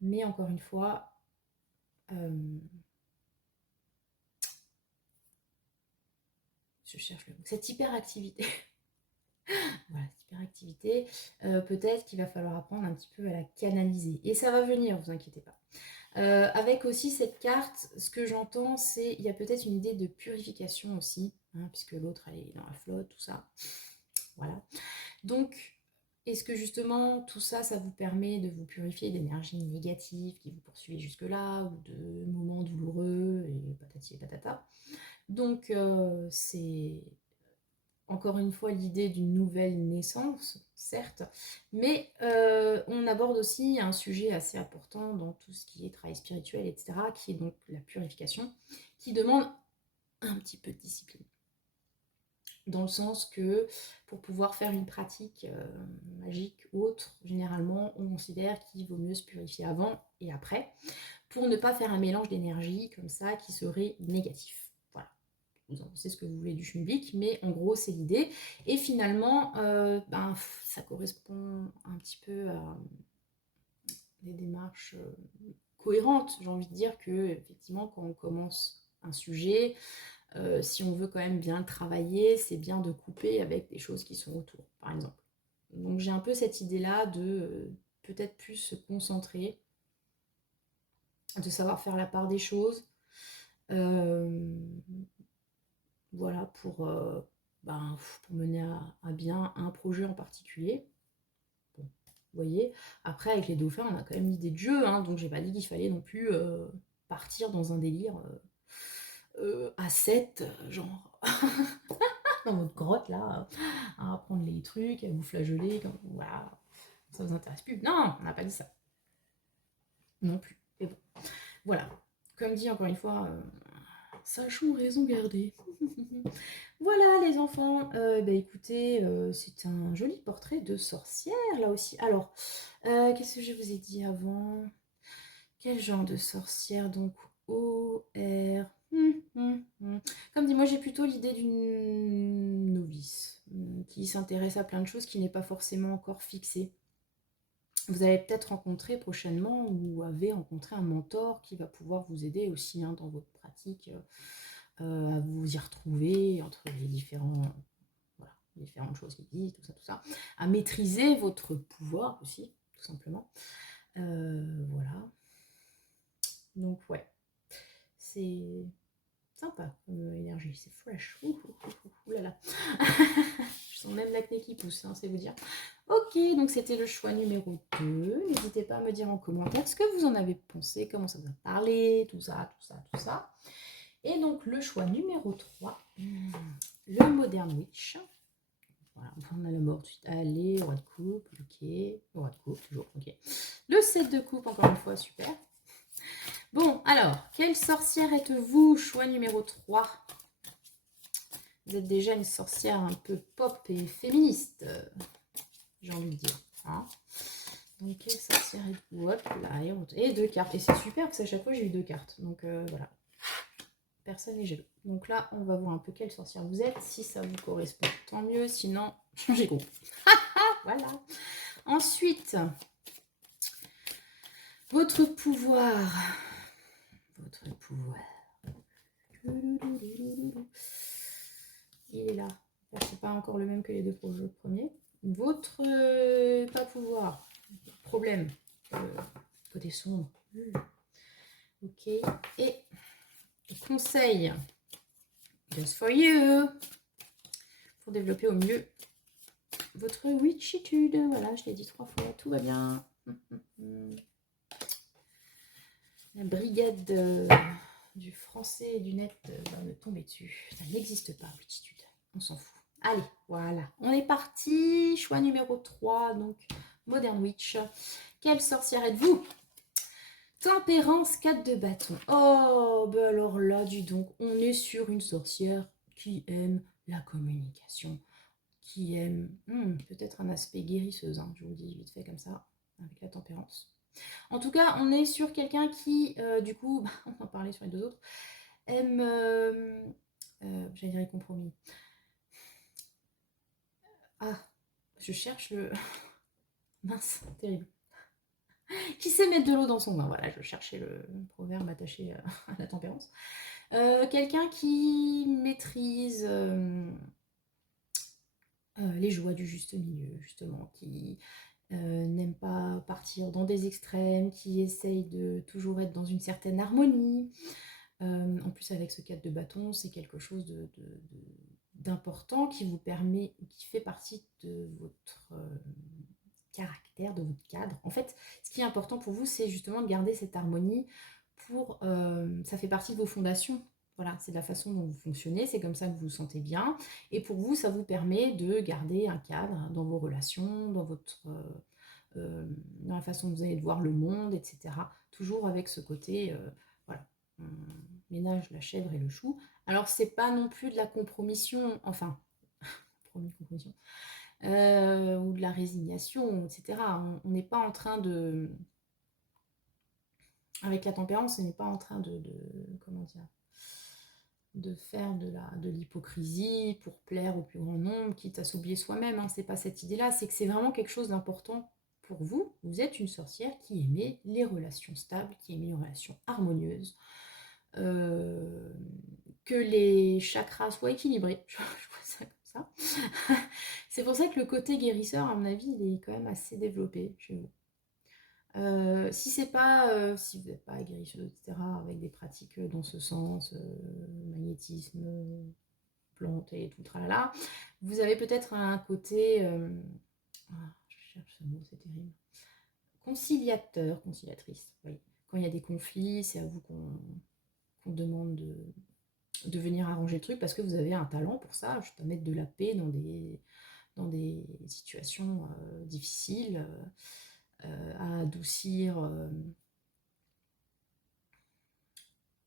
Mais encore une fois, je cherche le mot, cette hyperactivité. Voilà, cette hyperactivité, peut-être qu'il va falloir apprendre un petit peu à la canaliser. Et ça va venir, vous inquiétez pas. Avec aussi cette carte, ce que j'entends, c'est il y a peut-être une idée de purification aussi, hein, puisque l'autre elle est dans la flotte, tout ça. Voilà. Donc, est-ce que justement tout ça, ça vous permet de vous purifier d'énergie négative qui vous poursuivait jusque-là, ou de moments douloureux, et patati et patata. Donc, c'est encore une fois l'idée d'une nouvelle naissance, certes, mais on aborde aussi un sujet assez important dans tout ce qui est travail spirituel, etc., qui est donc la purification, qui demande un petit peu de discipline. Dans le sens que pour pouvoir faire une pratique magique ou autre, généralement, on considère qu'il vaut mieux se purifier avant et après, pour ne pas faire un mélange d'énergie comme ça qui serait négatif. Voilà. Vous en pensez ce que vous voulez du schmilblick, mais en gros, c'est l'idée. Et finalement, ça correspond un petit peu à des démarches cohérentes. J'ai envie de dire que, effectivement, quand on commence un sujet, si on veut quand même bien le travailler, c'est bien de couper avec des choses qui sont autour, par exemple. Donc j'ai un peu cette idée-là de peut-être plus se concentrer, de savoir faire la part des choses. Voilà, pour mener à bien un projet en particulier. Bon, vous voyez, après avec les dauphins, on a quand même l'idée de jeu, hein, donc j'ai pas dit qu'il fallait non plus partir dans un délire à 7, genre dans votre grotte là, à apprendre les trucs, à vous flageoler, comme, voilà, ça vous intéresse plus. Non, on n'a pas dit ça. Non plus. Mais bon, voilà. Comme dit encore une fois, sachons raison garder. Voilà les enfants, écoutez, c'est un joli portrait de sorcière là aussi. Alors, qu'est-ce que je vous ai dit avant? Quel genre de sorcière? Donc, O-R. Comme dit, moi j'ai plutôt l'idée d'une novice qui s'intéresse à plein de choses, qui n'est pas forcément encore fixée. Vous allez peut-être rencontrer prochainement ou avez rencontré un mentor qui va pouvoir vous aider aussi dans votre pratique à vous y retrouver entre les différentes choses qui disent, tout ça, à maîtriser votre pouvoir aussi, tout simplement. Voilà. Donc ouais, c'est sympa comme énergie, c'est fresh. Ouh là là. Je sens même l'acné qui pousse, c'est vous dire. Ok, donc c'était le choix numéro 2. N'hésitez pas à me dire en commentaire ce que vous en avez pensé, comment ça vous a parlé, tout ça. Et donc le choix numéro 3, le Modern Witch. Voilà, on a le mort tout de suite. Allez, roi de coupe, ok. Roi de coupe, toujours, ok. Le 7 de coupe, encore une fois, super. Bon, alors, quelle sorcière êtes-vous? Choix numéro 3. Vous êtes déjà une sorcière un peu pop et féministe, j'ai envie de dire. Hein. Donc, quelle sorcière êtes-vous? Hop là, et 2 cartes. Et c'est super parce qu'à chaque fois, j'ai eu 2 cartes. Donc, voilà. Personne n'est jaloux. Donc là, on va voir un peu quelle sorcière vous êtes. Si ça vous correspond, tant mieux. Sinon, changez groupe. Voilà. Ensuite, votre pouvoir. Votre pouvoir. Il est là. C'est pas encore le même que les 2 premiers. Votre pas pouvoir. Problème. Côté sombre. Ok. Et conseil. Just for you. Pour développer au mieux votre witchitude. Voilà, je l'ai dit 3 fois. Tout va bien. La brigade du français et du net va me tomber dessus. Ça n'existe pas, witchitude. On s'en fout. Allez, voilà. On est parti. Choix numéro 3. Donc, Modern Witch. Quelle sorcière êtes-vous? Tempérance 4 de bâton. Oh, ben alors là, dis donc, on est sur une sorcière qui aime la communication, qui aime peut-être un aspect guérisseuse, je vous le dis vite fait comme ça, avec la tempérance. En tout cas, on est sur quelqu'un qui, du coup, on en parlait sur les 2 autres, aime, j'allais dire les compromis. Ah, je cherche le... Mince, terrible. Qui sait mettre de l'eau dans son vin. Voilà, je cherchais le proverbe attaché à la tempérance. Quelqu'un qui maîtrise les joies du juste milieu, justement, qui n'aime pas partir dans des extrêmes, qui essaye de toujours être dans une certaine harmonie. En plus, avec ce 4 de bâton, c'est quelque chose d'important qui vous permet, qui fait partie de votre caractère, de votre cadre. En fait, ce qui est important pour vous, c'est justement de garder cette harmonie ça fait partie de vos fondations. Voilà, c'est la façon dont vous fonctionnez, c'est comme ça que vous vous sentez bien. Et pour vous, ça vous permet de garder un cadre dans vos relations, dans la façon dont vous allez voir le monde, etc. Toujours avec ce côté, voilà, on ménage la chèvre et le chou. Alors, c'est pas non plus de la compromission, enfin, compromission, ou de la résignation, etc. On n'est pas en train de... Avec la tempérance, on n'est pas en train comment dire, de faire de l'hypocrisie pour plaire au plus grand nombre, quitte à s'oublier soi-même. Hein. C'est pas cette idée-là, c'est que c'est vraiment quelque chose d'important pour vous. Vous êtes une sorcière qui aimait les relations stables, qui aimait les relations harmonieuses, que les chakras soient équilibrés. Je vois ça comme ça. C'est pour ça que le côté guérisseur, à mon avis, il est quand même assez développé chez vous. Si c'est pas, si vous n'êtes pas guérisseuse, etc., avec des pratiques dans ce sens, magnétisme, plantes et tout tralala, vous avez peut-être un côté, je cherche ce mot, c'est terrible, conciliateur, conciliatrice. Oui. Quand il y a des conflits, c'est à vous qu'on demande de venir arranger le truc parce que vous avez un talent pour ça, juste à mettre de la paix dans des situations difficiles. À adoucir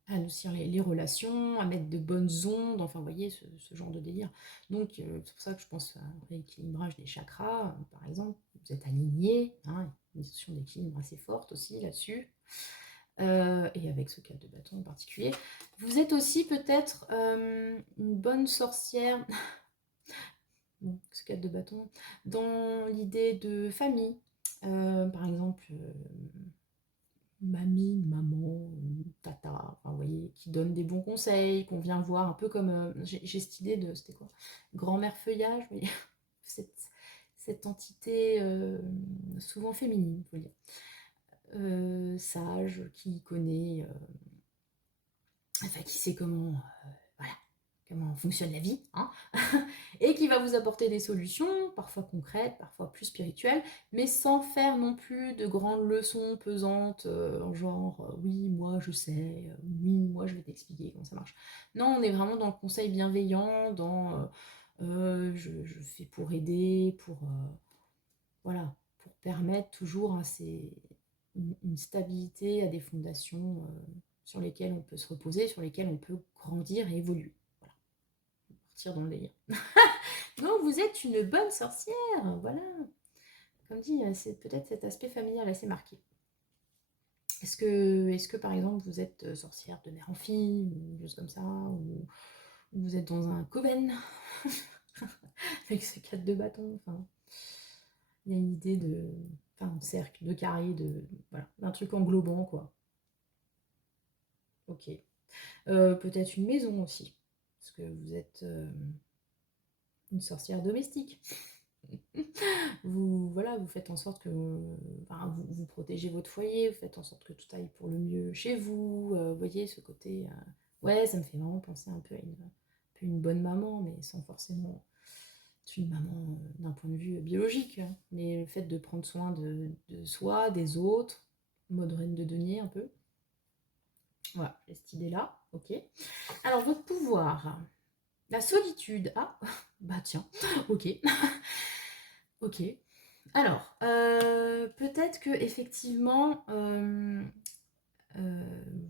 les relations, à mettre de bonnes ondes, enfin vous voyez ce genre de délire. Donc c'est pour ça que je pense à un rééquilibrage des chakras, par exemple, vous êtes aligné, hein, une notion d'équilibre assez forte aussi là-dessus. Et avec ce 4 de bâton en particulier. Vous êtes aussi peut-être une bonne sorcière, bon, ce 4 de bâton, dans l'idée de famille. Par exemple, mamie, maman, tata, enfin, vous voyez, qui donne des bons conseils, qu'on vient voir un peu comme, j'ai cette idée de, c'était quoi, grand-mère feuillage, vous voyez, cette entité souvent féminine, il faut dire, sage, qui connaît, enfin qui sait comment fonctionne la vie, hein, et qui va vous apporter des solutions, parfois concrètes, parfois plus spirituelles, mais sans faire non plus de grandes leçons pesantes, en genre oui, moi je sais, oui, moi je vais t'expliquer comment ça marche. Non, on est vraiment dans le conseil bienveillant, dans je fais pour aider, voilà, pour permettre toujours une stabilité à des fondations sur lesquelles on peut se reposer, sur lesquelles on peut grandir et évoluer. Dans le délire. Donc vous êtes une bonne sorcière, voilà. Comme dit, c'est peut-être cet aspect familial assez marqué. Est-ce que par exemple vous êtes sorcière de mère en fille, ou chose comme ça, ou vous êtes dans un coven avec ce 4 de bâton, enfin, il y a une idée un cercle, de carré, voilà, d'un truc englobant quoi. Ok. Peut-être une maison aussi, parce que vous êtes une sorcière domestique. Voilà, vous faites en sorte que vous protégez votre foyer, vous faites en sorte que tout aille pour le mieux chez vous. Vous voyez ce côté. Ouais, ça me fait vraiment penser un peu à une bonne maman, mais sans forcément être une maman d'un point de vue biologique. Hein. Mais le fait de prendre soin de soi, des autres, mode reine de denier un peu. Voilà, j'ai cette idée-là. Ok. Alors, votre pouvoir. La solitude. Ah, bah tiens, ok. Ok. Alors, peut-être que effectivement,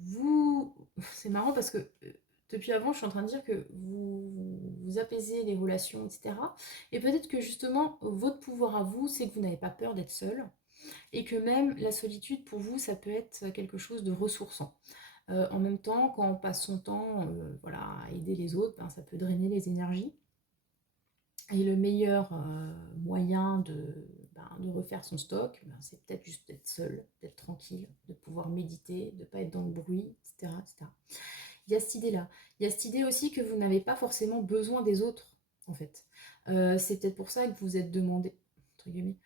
vous, c'est marrant parce que depuis avant, je suis en train de dire que vous apaisez les relations, etc. Et peut-être que justement, votre pouvoir à vous, c'est que vous n'avez pas peur d'être seul et que même la solitude pour vous, ça peut être quelque chose de ressourçant. En même temps, quand on passe son temps, voilà, à aider les autres, ben, ça peut drainer les énergies. Et le meilleur moyen de refaire son stock, ben, c'est peut-être juste d'être seul, d'être tranquille, de pouvoir méditer, de ne pas être dans le bruit, etc., etc. Il y a cette idée-là. Il y a cette idée aussi que vous n'avez pas forcément besoin des autres, en fait. C'est peut-être pour ça que vous êtes demandé, entre guillemets,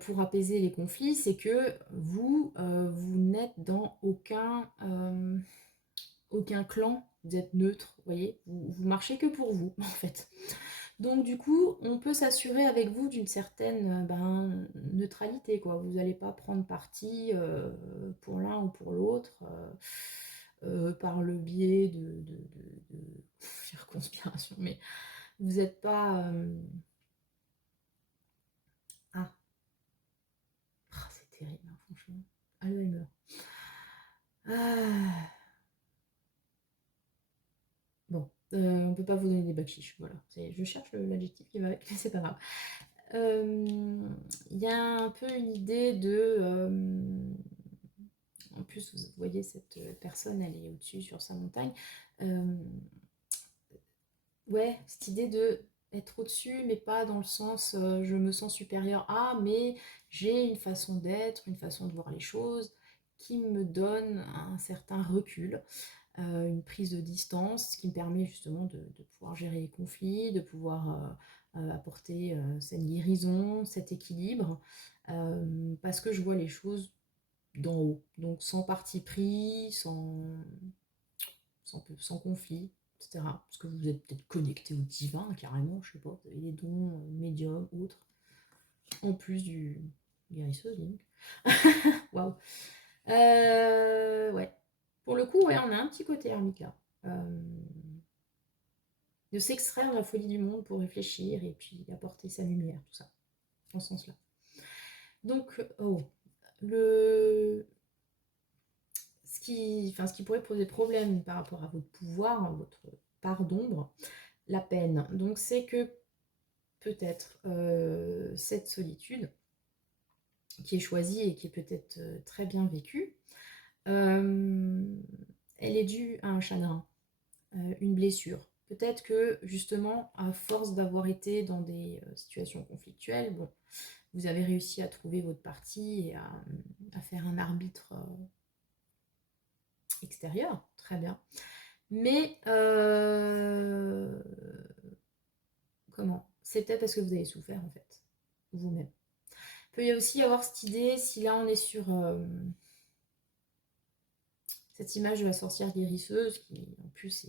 pour apaiser les conflits, c'est que vous, vous n'êtes dans aucun clan, vous êtes neutre, vous voyez, vous marchez que pour vous, en fait. Donc du coup, on peut s'assurer avec vous d'une certaine neutralité, quoi. Vous n'allez pas prendre parti pour l'un ou pour l'autre par le biais de conspiration, mais vous n'êtes pas... Ah, c'est terrible, hein, franchement. Alzheimer. Ah. Bon, on ne peut pas vous donner des bakchiches, voilà. Je cherche l'adjectif qui va avec, mais c'est pas grave. Il y a un peu une idée de... en plus, vous voyez, cette personne, elle est au-dessus sur sa montagne. Ouais, cette idée de être au-dessus, mais pas dans le sens je me sens supérieur à, mais j'ai une façon d'être, une façon de voir les choses qui me donne un certain recul, une prise de distance, ce qui me permet justement de pouvoir gérer les conflits, de pouvoir apporter cette guérison, cet équilibre, parce que je vois les choses d'en haut, donc sans parti pris, sans conflit, etc. Parce que vous êtes peut-être connecté au divin, carrément, je sais pas, vous avez des dons médiums, autres, en plus du guérisseuse, donc. Waouh. Ouais. Pour le coup, ouais, on a un petit côté Hermika. De s'extraire de la folie du monde pour réfléchir et puis apporter sa lumière, tout ça, dans ce sens-là. Donc, ce qui pourrait poser problème par rapport à votre pouvoir, votre part d'ombre, la peine. Donc, c'est que peut-être cette solitude qui est choisie et qui est peut-être très bien vécue, elle est due à un chagrin, une blessure. Peut-être que justement, à force d'avoir été dans des situations conflictuelles, bon, vous avez réussi à trouver votre parti et à faire un arbitre extérieur, très bien. Mais comment? C'est peut-être parce que vous avez souffert en fait, vous-même. Il peut y aussi avoir cette idée, si là on est sur cette image de la sorcière guérisseuse, qui en plus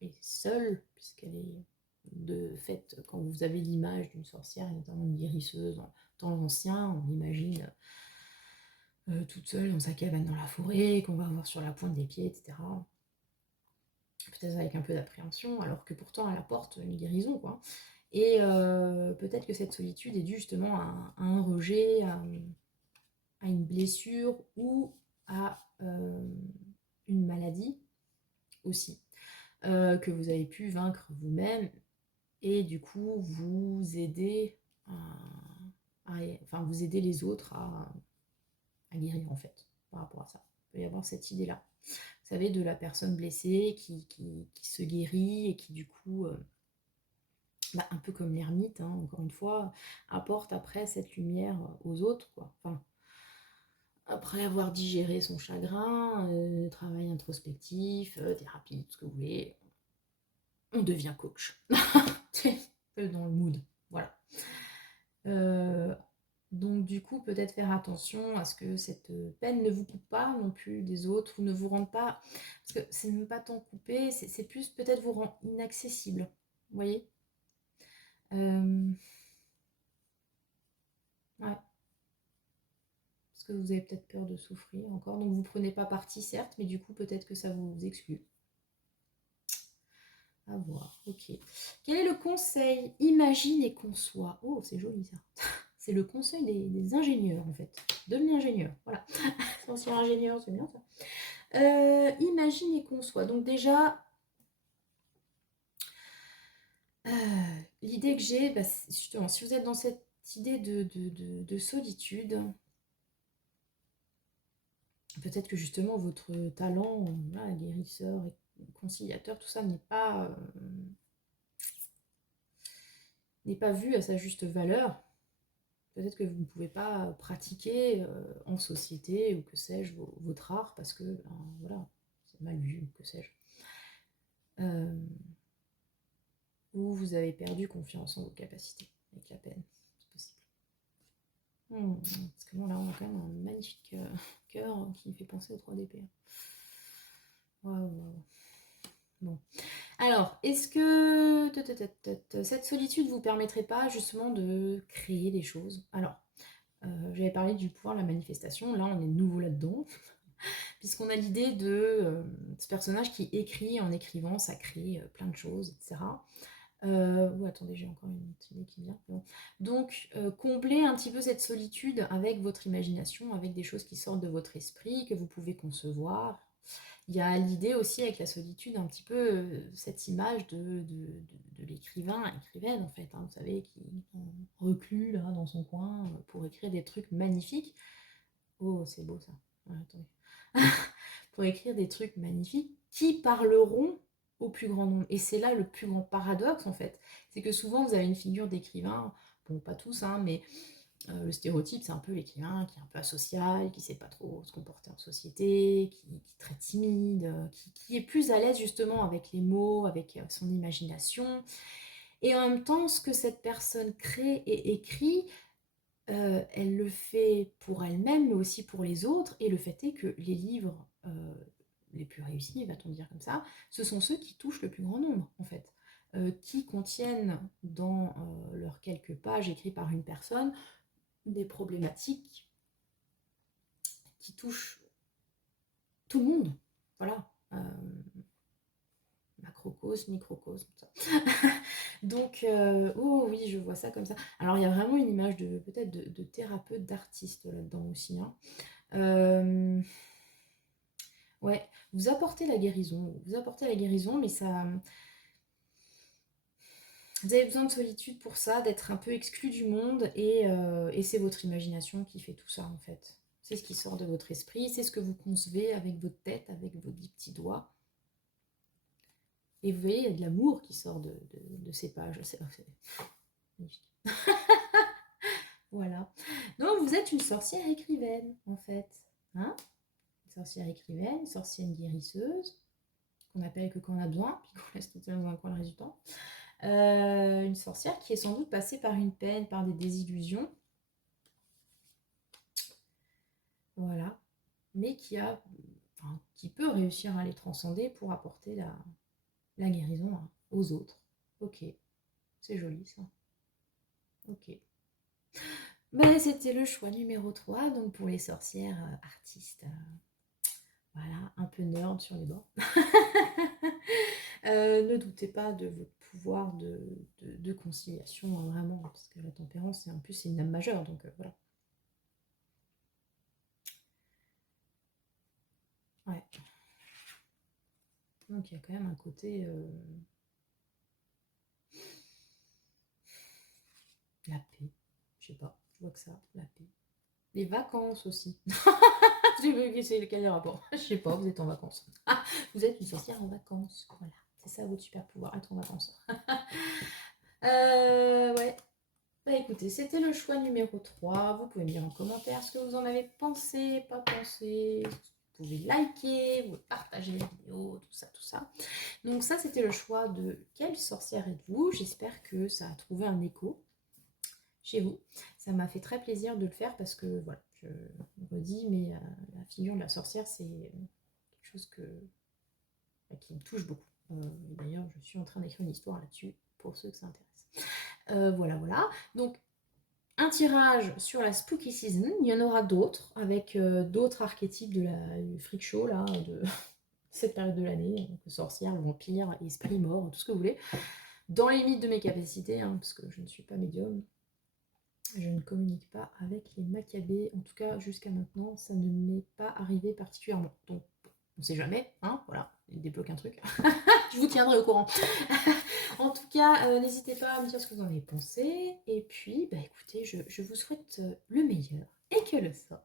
est seule, puisqu'elle est de fait, quand vous avez l'image d'une sorcière, notamment une guérisseuse, dans l'ancien, on l'imagine toute seule dans sa cabane dans la forêt, qu'on va avoir sur la pointe des pieds, etc. Peut-être avec un peu d'appréhension, alors que pourtant elle apporte une guérison, quoi. Et peut-être que cette solitude est due justement à un rejet, à une blessure ou à une maladie aussi, que vous avez pu vaincre vous-même et du coup vous aider enfin vous aider les autres à guérir en fait par rapport à ça. Il peut y avoir cette idée-là. Vous savez, de la personne blessée qui se guérit et qui du coup, un peu comme l'ermite, hein, encore une fois, apporte après cette lumière aux autres, quoi. Enfin, après avoir digéré son chagrin, travail introspectif, thérapie, tout ce que vous voulez, on devient coach. Dans le mood, voilà. Donc du coup, peut-être faire attention à ce que cette peine ne vous coupe pas non plus des autres, ou ne vous rende pas... Parce que c'est même pas tant coupé, c'est plus peut-être vous rend inaccessible, vous voyez. Ouais. Parce que vous avez peut-être peur de souffrir encore, donc vous prenez pas parti, certes, mais du coup, peut-être que ça vous exclut. À voir, ok. Quel est le conseil? Imagine et conçois. Oh, c'est joli ça. C'est le conseil des ingénieurs en fait. Devenez ingénieur, voilà. Ancien ingénieur, c'est bien ça. Imagine et conçois. Donc déjà, l'idée que j'ai, justement, si vous êtes dans cette idée de solitude, peut-être que justement votre talent, guérisseur et conciliateur, tout ça n'est pas vu à sa juste valeur. Peut-être que vous ne pouvez pas pratiquer en société ou que sais-je votre art parce que voilà, c'est mal vu, que sais-je. Ou vous avez perdu confiance en vos capacités avec la peine, c'est possible. Parce que bon, là, on a quand même un magnifique cœur qui me fait penser au 3DP. Waouh, waouh. Bon. Alors, est-ce que cette solitude vous permettrait pas justement de créer des choses? Alors, j'avais parlé du pouvoir de la manifestation, là on est de nouveau là-dedans, puisqu'on a l'idée de ce personnage qui écrit, en écrivant, ça crée plein de choses, etc. Attendez, j'ai encore une autre idée qui vient. Bon. Donc, combler un petit peu cette solitude avec votre imagination, avec des choses qui sortent de votre esprit, que vous pouvez concevoir. Il y a l'idée aussi avec la solitude, un petit peu cette image de l'écrivain, écrivaine en fait, hein, vous savez, qui reclus là dans son coin pour écrire des trucs magnifiques. Oh, c'est beau ça. Ouais, attendez. Pour écrire des trucs magnifiques qui parleront au plus grand nombre. Et c'est là le plus grand paradoxe en fait. C'est que souvent vous avez une figure d'écrivain, bon pas tous, hein, mais le stéréotype c'est un peu l'écrivain qui est un peu asocial, qui sait pas trop se comporter en société, qui est très timide, qui est plus à l'aise justement avec les mots, avec son imagination. Et en même temps, ce que cette personne crée et écrit, elle le fait pour elle-même, mais aussi pour les autres. Et le fait est que les livres les plus réussis, va-t-on dire comme ça, ce sont ceux qui touchent le plus grand nombre, en fait. Qui contiennent dans leurs quelques pages écrites par une personne des problématiques qui touchent tout le monde. Voilà. Macrocosme, microcosme, ça. Donc, oh oui, je vois ça comme ça. Alors, il y a vraiment une image de peut-être de thérapeute, d'artiste là-dedans aussi. Hein. Ouais, vous apportez la guérison, mais ça, vous avez besoin de solitude pour ça, d'être un peu exclu du monde, et c'est votre imagination qui fait tout ça en fait. C'est ce qui sort de votre esprit, c'est ce que vous concevez avec votre tête, avec vos 10 petits doigts. Et vous voyez, il y a de l'amour qui sort de ces pages. C'est magnifique. Voilà. Donc vous êtes une sorcière écrivaine en fait. Hein, une sorcière écrivaine, une sorcière guérisseuse, qu'on appelle que quand on a besoin, puis qu'on laisse tout dans un coin le reste du temps. Une sorcière qui est sans doute passée par une peine, par des désillusions. Voilà. Mais qui peut réussir à les transcender pour apporter la guérison aux autres. Ok. C'est joli ça. Ok. Ben, c'était le choix numéro 3, donc pour les sorcières artistes. Voilà, un peu nerd sur les bords. Ne doutez pas de votre pouvoir de conciliation, hein, vraiment, parce que la tempérance, en plus, c'est une âme majeure, donc voilà. Ouais. Donc il y a quand même un côté... la paix. Je sais pas, je vois que ça, la paix. Les vacances aussi. C'est lequel des rapports? Je sais pas, vous êtes en vacances. Ah, vous êtes une sorcière en vacances. Voilà, c'est ça votre super pouvoir, être en vacances. Ouais. Bah écoutez, c'était le choix numéro 3. Vous pouvez me dire en commentaire ce que vous en avez pensé, pas pensé. Vous pouvez liker, vous pouvez partager la vidéo, tout ça, tout ça. Donc ça, c'était le choix de quelle sorcière êtes-vous. J'espère que ça a trouvé un écho chez vous. Ça m'a fait très plaisir de le faire parce que, voilà, je redis, mais la figure de la sorcière, c'est quelque chose qui me touche beaucoup. D'ailleurs, je suis en train d'écrire une histoire là-dessus pour ceux que ça intéresse. Voilà, voilà. Donc, un tirage sur la Spooky Season. Il y en aura d'autres, avec d'autres archétypes du freak show, là, de cette période de l'année. Sorcière, vampire, esprit mort, tout ce que vous voulez. Dans les limites de mes capacités, hein, parce que je ne suis pas médium. Je ne communique pas avec les macabées. En tout cas, jusqu'à maintenant, ça ne m'est pas arrivé particulièrement. Donc, on ne sait jamais, hein, voilà, il débloque un truc. Je vous tiendrai au courant. En tout cas, n'hésitez pas à me dire ce que vous en avez pensé. Et puis, bah écoutez, je vous souhaite le meilleur et que le sort